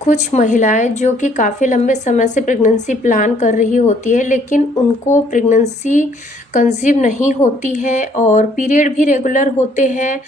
कुछ महिलाएं जो कि काफ़ी लंबे समय से प्रेगनेंसी प्लान कर रही होती है, लेकिन उनको प्रेगनेंसी कंसीव नहीं होती है और पीरियड भी रेगुलर होते हैं,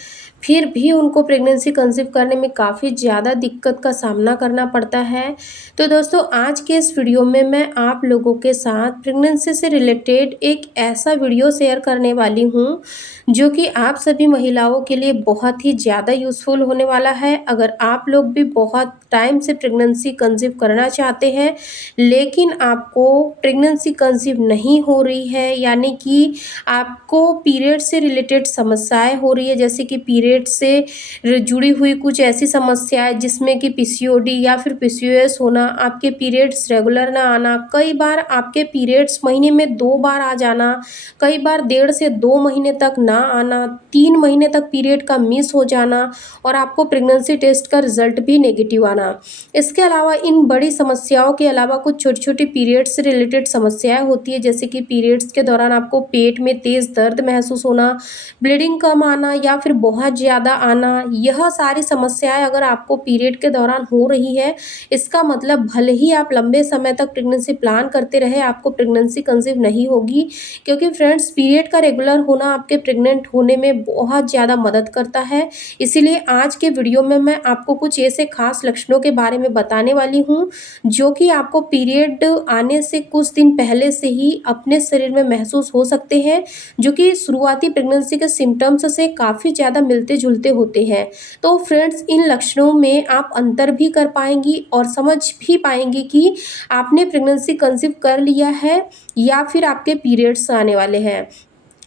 फिर भी उनको प्रेगनेंसी कंसीव करने में काफ़ी ज़्यादा दिक्कत का सामना करना पड़ता है। तो दोस्तों, आज के इस वीडियो में मैं आप लोगों के साथ प्रेगनेंसी से रिलेटेड एक ऐसा वीडियो शेयर करने वाली हूँ जो कि आप सभी महिलाओं के लिए बहुत ही ज़्यादा यूज़फुल होने वाला है। अगर आप लोग भी बहुत टाइम से प्रेगनेंसी कंसीव करना चाहते हैं, लेकिन आपको प्रेगनेंसी कंसीव नहीं हो रही है, यानी कि आपको पीरियड से रिलेटेड समस्याएँ हो रही है, जैसे कि पीरियड से जुड़ी हुई कुछ ऐसी समस्याएँ जिसमें कि पीसीओडी या फिर पीसीओएस होना, आपके पीरियड्स रेगुलर ना आना, कई बार आपके पीरियड्स महीने में 2 बार आ जाना, कई बार 1.5 से 2 महीने तक ना आना, 3 महीने तक पीरियड का मिस हो जाना और आपको प्रेगनेंसी टेस्ट का रिजल्ट भी नेगेटिव आना। इसके अलावा इन बड़ी समस्याओं के अलावा कुछ छोटी-छोटी पीरियड से रिलेटेड समस्याएँ होती है, जैसे कि पीरियड्स के दौरान आपको पेट में तेज़ दर्द महसूस होना, ब्लीडिंग कम आना या फिर बहुत ज़्यादा आना। यह सारी समस्याएँ अगर आपको पीरियड के दौरान हो रही है, इसका मतलब भले ही आप लंबे समय तक प्रेगनेंसी प्लान करते रहे, आपको प्रेगनेंसी कंसीव नहीं होगी, क्योंकि फ्रेंड्स, पीरियड का रेगुलर होना आपके प्रेग्नेंट होने में बहुत ज़्यादा मदद करता है। इसीलिए आज के वीडियो में मैं आपको कुछ ऐसे खास लक्षणों के बारे में बताने वाली हूँ, जो कि आपको पीरियड आने से कुछ दिन पहले से ही अपने शरीर में महसूस हो सकते हैं, जो कि शुरुआती प्रेगनेंसी के सिम्पटम्स से काफ़ी ज़्यादा मिलते-जुलते होते हैं। तो फ्रेंड्स, इन लक्षणों में आप अंतर भी कर पाएँगी और समझ भी पाएँगी कि आपने प्रेगनेंसी कंसीव कर लिया है या फिर आपके पीरियड्स आने वाले हैं।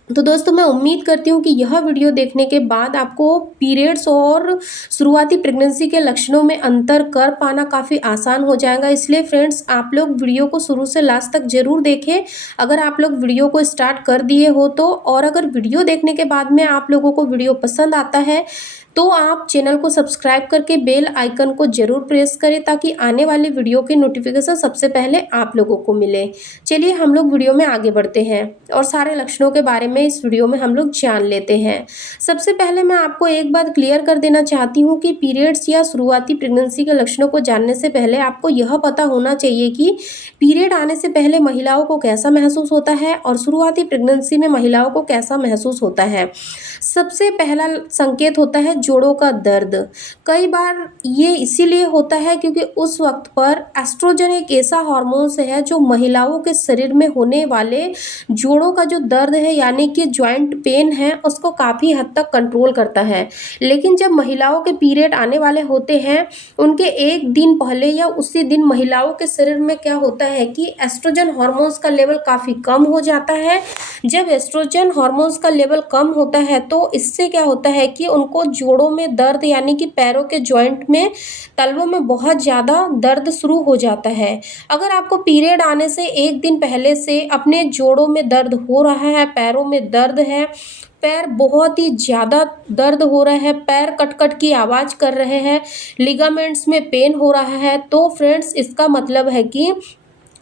तो दोस्तों, मैं उम्मीद करती हूँ कि यह वीडियो देखने के बाद आपको पीरियड्स और शुरुआती प्रेगनेंसी के लक्षणों में अंतर कर पाना काफ़ी आसान हो जाएगा। इसलिए फ्रेंड्स, आप लोग वीडियो को शुरू से लास्ट तक ज़रूर देखें, अगर आप लोग वीडियो को स्टार्ट कर दिए हो तो। और अगर वीडियो देखने के बाद में आप लोगों को वीडियो पसंद आता है, तो आप चैनल को सब्सक्राइब करके बेल आइकन को ज़रूर प्रेस करें, ताकि आने वाले वीडियो की नोटिफिकेशन सबसे पहले आप लोगों को मिले। चलिए हम लोग वीडियो में आगे बढ़ते हैं और सारे लक्षणों के बारे में इस वीडियो में हम लोग जान लेते हैं। सबसे पहले मैं आपको एक बात क्लियर कर देना चाहती हूँ कि पीरियड्स या शुरुआती प्रेगनेंसी के लक्षणों को जानने से पहले आपको यह पता होना चाहिए कि पीरियड आने से पहले महिलाओं को कैसा महसूस होता है और शुरुआती प्रेगनेंसी में महिलाओं को कैसा महसूस होता है। सबसे पहला संकेत होता है जोड़ों का दर्द। कई बार ये इसीलिए होता है क्योंकि उस वक्त पर एस्ट्रोजन एक ऐसा हार्मोन्स है जो महिलाओं के शरीर में होने वाले जोड़ों का जो दर्द है, यानी कि जॉइंट पेन है, उसको काफ़ी हद तक कंट्रोल करता है। लेकिन जब महिलाओं के पीरियड आने वाले होते हैं, उनके एक दिन पहले या उसी दिन महिलाओं के शरीर में क्या होता है कि एस्ट्रोजन हार्मोन्स का लेवल काफ़ी कम हो जाता है। जब एस्ट्रोजन हार्मोन्स का लेवल कम होता है, तो इससे क्या होता है कि उनको जोड़ों में दर्द, यानी कि पैरों के जॉइंट में, तलवों में बहुत ज़्यादा दर्द शुरू हो जाता है। अगर आपको पीरियड आने से एक दिन पहले से अपने जोड़ों में दर्द हो रहा है, पैरों में दर्द है, पैर बहुत ही ज़्यादा दर्द हो रहा है, पैर कट-कट की आवाज़ कर रहे हैं, लिगामेंट्स में पेन हो रहा है, तो फ्रेंड्स, इसका मतलब है कि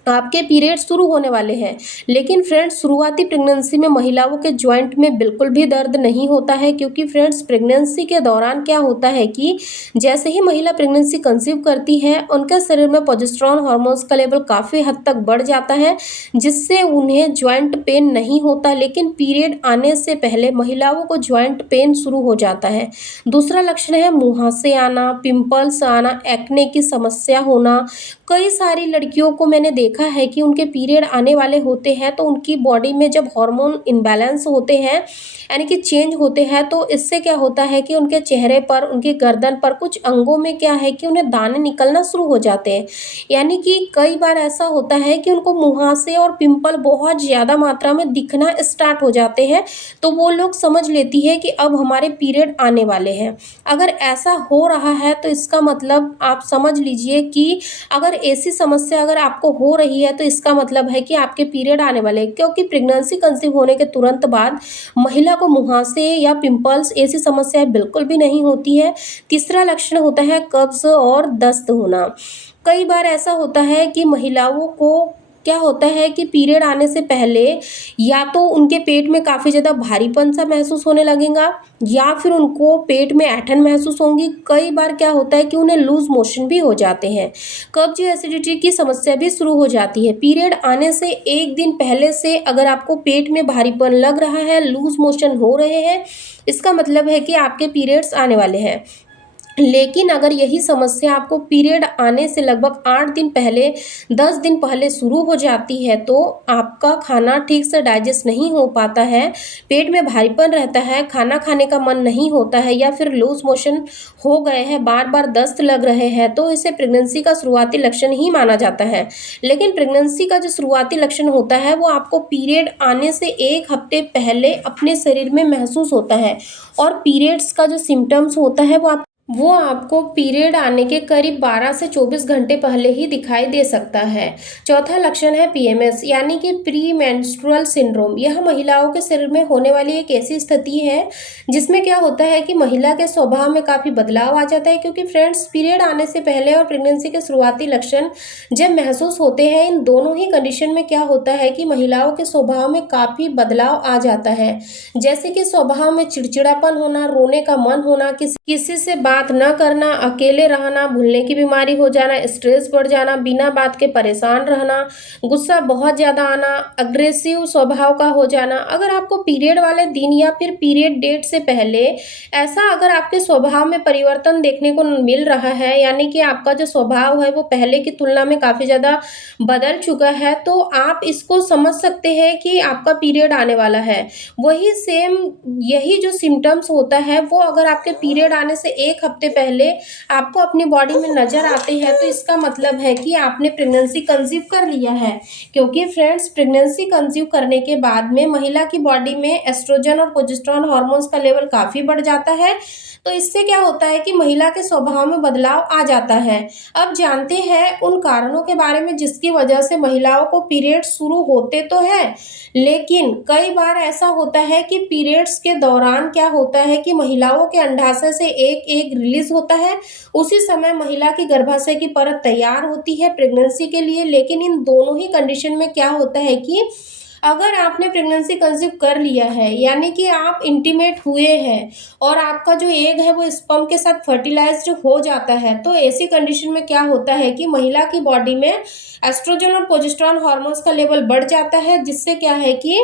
आपके पीरियड शुरू होने वाले हैं। लेकिन फ्रेंड्स, शुरुआती प्रेगनेंसी में महिलाओं के जॉइंट में बिल्कुल भी दर्द नहीं होता है, क्योंकि फ्रेंड्स, प्रेगनेंसी के दौरान क्या होता है कि जैसे ही महिला प्रेगनेंसी कंसीव करती है, उनके शरीर में प्रोजेस्टेरोन हार्मोन्स का लेवल काफ़ी हद तक बढ़ जाता है, जिससे उन्हें जॉइंट पेन नहीं होता। लेकिन पीरियड आने से पहले महिलाओं को जॉइंट पेन शुरू हो जाता है। दूसरा लक्षण है मुहासे आना, पिंपल्स आना, एक्ने की समस्या होना। कई सारी लड़कियों को मैंने देखा है कि उनके पीरियड आने वाले होते हैं, तो उनकी बॉडी में जब हार्मोन इम्बैलेंस होते हैं, यानी कि चेंज होते हैं, तो इससे क्या होता है कि उनके चेहरे पर, उनकी गर्दन पर, कुछ अंगों में क्या है कि उन्हें दाने निकलना शुरू हो जाते हैं। यानी कि कई बार ऐसा होता है कि उनको मुहासे और पिंपल बहुत ज़्यादा मात्रा में दिखना स्टार्ट हो जाते हैं, तो वो लोग समझ लेती है कि अब हमारे पीरियड आने वाले हैं। अगर ऐसा हो रहा है, तो इसका मतलब आप समझ लीजिए कि अगर ऐसी समस्या अगर आपको हो रही है, तो इसका मतलब है कि आपके पीरियड आने वाले हैं, क्योंकि प्रेगनेंसी कंसीव होने के तुरंत बाद महिला को मुहासे या पिंपल्स ऐसी समस्याएं बिल्कुल भी नहीं होती है। तीसरा लक्षण होता है कब्ज और दस्त होना। कई बार ऐसा होता है कि महिलाओं को क्या होता है कि पीरियड आने से पहले या तो उनके पेट में काफ़ी ज़्यादा भारीपन-सा महसूस होने लगेगा या फिर उनको पेट में ऐंठन महसूस होंगी। कई बार क्या होता है कि उन्हें लूज़ मोशन भी हो जाते हैं। कब्ज़ या एसिडिटी की समस्या भी शुरू हो जाती है। पीरियड आने से 1 दिन पहले से अगर आपको पेट में भारीपन लग रहा है, लूज़ मोशन हो रहे हैं, इसका मतलब है कि आपके पीरियड्स आने वाले हैं। लेकिन अगर यही समस्या आपको पीरियड आने से लगभग 8 दिन पहले, 10 दिन पहले शुरू हो जाती है, तो आपका खाना ठीक से डाइजेस्ट नहीं हो पाता है, पेट में भारीपन रहता है, खाना खाने का मन नहीं होता है या फिर लूज़ मोशन हो गए हैं, बार-बार दस्त लग रहे हैं, तो इसे प्रेगनेंसी का शुरुआती लक्षण ही माना जाता है। लेकिन प्रेगनेंसी का जो शुरुआती लक्षण होता है, वो आपको पीरियड आने से 1 हफ्ते पहले अपने शरीर में महसूस होता है और पीरियड्स का जो सिम्पटम्स होता है, वो आपको पीरियड आने के करीब 12 से 24 घंटे पहले ही दिखाई दे सकता है। चौथा लक्षण है पीएमएस यानी कि प्री मेंस्ट्रुअल सिंड्रोम। यह महिलाओं के शरीर में होने वाली एक ऐसी स्थिति है जिसमें क्या होता है कि महिला के स्वभाव में काफ़ी बदलाव आ जाता है, क्योंकि फ्रेंड्स पीरियड आने से पहले और प्रेगनेंसी के शुरुआती लक्षण जब महसूस होते हैं, इन दोनों ही कंडीशन में क्या होता है कि महिलाओं के स्वभाव में काफ़ी बदलाव आ जाता है। जैसे कि स्वभाव में चिड़चिड़ापन होना, रोने का मन होना, किसी से बात न करना, अकेले रहना, भूलने की बीमारी हो जाना, स्ट्रेस बढ़ जाना, बिना बात के परेशान रहना, गुस्सा बहुत ज़्यादा आना, अग्रेसिव स्वभाव का हो जाना। अगर आपको पीरियड वाले दिन या फिर पीरियड डेट से पहले ऐसा अगर आपके स्वभाव में परिवर्तन देखने को मिल रहा है, यानी कि आपका जो स्वभाव है वो पहले की तुलना में काफ़ी ज़्यादा बदल चुका है, तो आप इसको समझ सकते हैं कि आपका पीरियड आने वाला है। वही सेम यही जो सिम्पटम्स होता है, वो अगर आपके पीरियड आने से 1 हफ्ते पहले आपको अपनी बॉडी में नज़र आते हैं, तो इसका मतलब है कि आपने प्रेगनेंसी कंसीव कर लिया है। क्योंकि फ्रेंड्स प्रेगनेंसी कंसीव करने के बाद में महिला की बॉडी में एस्ट्रोजन और प्रोजेस्टेरॉन हार्मोन्स का लेवल काफ़ी बढ़ जाता है, तो इससे क्या होता है कि महिला के स्वभाव में बदलाव आ जाता है। अब जानते हैं उन कारणों के बारे में जिसकी वजह से महिलाओं को पीरियड शुरू होते तो हैं, लेकिन कई बार ऐसा होता है कि पीरियड्स के दौरान क्या होता है कि महिलाओं के अंडाशय से एक एग रिलीज होता है, उसी समय महिला की गर्भाशय की परत तैयार होती है प्रेगनेंसी के लिए। लेकिन इन दोनों ही कंडीशन में क्या होता है कि अगर आपने प्रेगनेंसी कंसीव कर लिया है, यानी कि आप इंटीमेट हुए हैं और आपका जो एग है वो स्पर्म के साथ फर्टिलाइज्ड हो जाता है, तो ऐसी कंडीशन में क्या होता है कि महिला की बॉडी में एस्ट्रोजन और प्रोजेस्टेरॉन हार्मोन्स का लेवल बढ़ जाता है, जिससे क्या है कि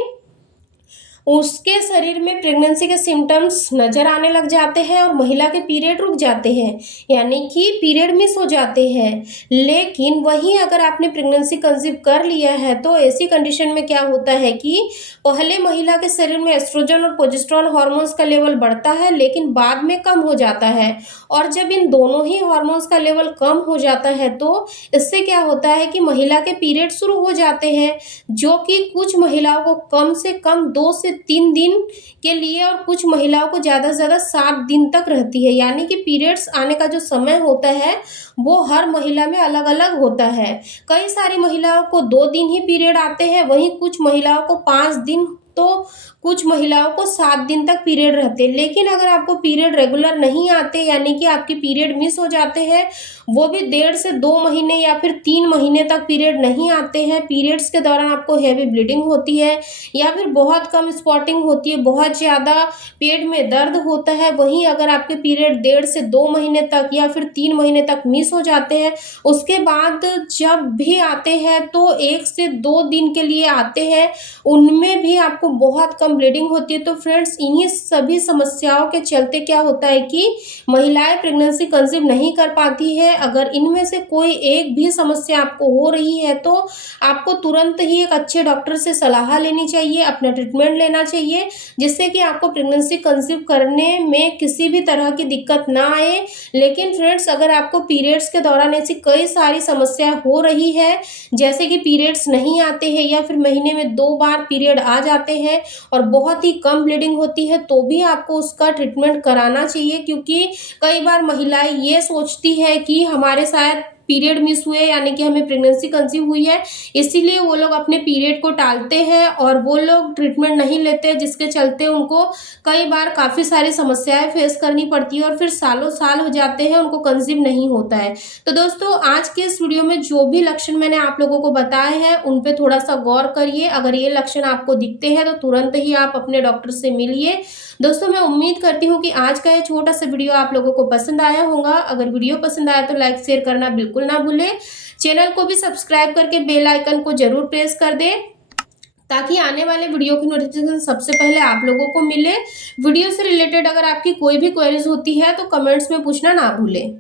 उसके शरीर में प्रेगनेंसी के सिम्टम्स नज़र आने लग जाते हैं और महिला के पीरियड रुक जाते हैं, यानी कि पीरियड मिस हो जाते हैं। लेकिन वहीं अगर आपने प्रेगनेंसी कंसीव कर लिया है, तो ऐसी कंडीशन में क्या होता है कि पहले महिला के शरीर में एस्ट्रोजन और प्रोजेस्टेरॉन हार्मोन्स का लेवल बढ़ता है, लेकिन बाद में कम हो जाता है। और जब इन दोनों ही हार्मोन्स का लेवल कम हो जाता है, तो इससे क्या होता है कि महिला के पीरियड शुरू हो जाते हैं, जो कि कुछ महिलाओं को कम से कम 2 से 3 दिन के लिए और कुछ महिलाओं को ज़्यादा से ज़्यादा 7 दिन तक रहती है। यानी कि पीरियड्स आने का जो समय होता है वो हर महिला में अलग-अलग होता है। कई सारी महिलाओं को 2 दिन ही पीरियड आते हैं, वहीं कुछ महिलाओं को 5 दिन, तो कुछ महिलाओं को 7 दिन तक पीरियड रहते हैं। लेकिन अगर आपको पीरियड रेगुलर नहीं आते, यानी कि आपके पीरियड मिस हो जाते हैं, वो भी 1.5 से 2 महीने या फिर 3 महीने तक पीरियड नहीं आते हैं, पीरियड्स के दौरान आपको हेवी ब्लीडिंग होती है या फिर बहुत कम स्पॉटिंग होती है, बहुत ज़्यादा पेट में दर्द होता है, वहीं अगर आपके पीरियड 1.5 से 2 महीने तक या फिर 3 महीने तक मिस हो जाते हैं, उसके बाद जब भी आते हैं तो 1 से 2 दिन के लिए आते हैं, उनमें भी आपको बहुत कम ब्लीडिंग होती है। तो फ्रेंड्स इन्हीं सभी समस्याओं के चलते क्या होता है कि महिलाएं प्रेगनेंसी कंसीव नहीं कर पाती है। अगर इनमें से कोई एक भी समस्या आपको हो रही है, तो आपको तुरंत ही एक अच्छे डॉक्टर से सलाह लेनी चाहिए, अपना ट्रीटमेंट लेना चाहिए, जिससे कि आपको प्रेगनेंसी कंसीव करने में किसी भी तरह की दिक्कत ना आए। लेकिन फ्रेंड्स अगर आपको पीरियड्स के दौरान ऐसी कई सारी समस्या हो रही है, जैसे कि पीरियड्स नहीं आते हैं या फिर महीने में 2 बार पीरियड आ जाते हैं और बहुत ही कम ब्लीडिंग होती है, तो भी आपको उसका ट्रीटमेंट कराना चाहिए। क्योंकि कई बार महिलाएं ये सोचती है कि हमारे शायद पीरियड मिस हुए, यानी कि हमें प्रेगनेंसी कंसीव हुई है, इसीलिए वो लोग अपने पीरियड को टालते हैं और वो लोग ट्रीटमेंट नहीं लेते, जिसके चलते उनको कई बार काफ़ी सारी समस्याएं फेस करनी पड़ती है और फिर सालों साल हो जाते हैं, उनको कंसीव नहीं होता है। तो दोस्तों, आज के इस वीडियो में जो भी लक्षण मैंने आप लोगों को बताए हैं उन पे थोड़ा सा गौर करिए। अगर ये लक्षण आपको दिखते हैं तो तुरंत ही आप अपने डॉक्टर से मिलिए। दोस्तों, मैं उम्मीद करती हूँ कि आज का ये छोटा सा वीडियो आप लोगों को पसंद आया होगा। अगर वीडियो पसंद आया तो लाइक शेयर करना बिल्कुल ना भूलें। चैनल को भी सब्सक्राइब करके बेल आइकन को जरूर प्रेस कर दें, ताकि आने वाले वीडियो की नोटिफिकेशन सबसे पहले आप लोगों को मिले। वीडियो से रिलेटेड अगर आपकी कोई भी क्वेरीज होती है तो कमेंट्स में पूछना ना भूलें।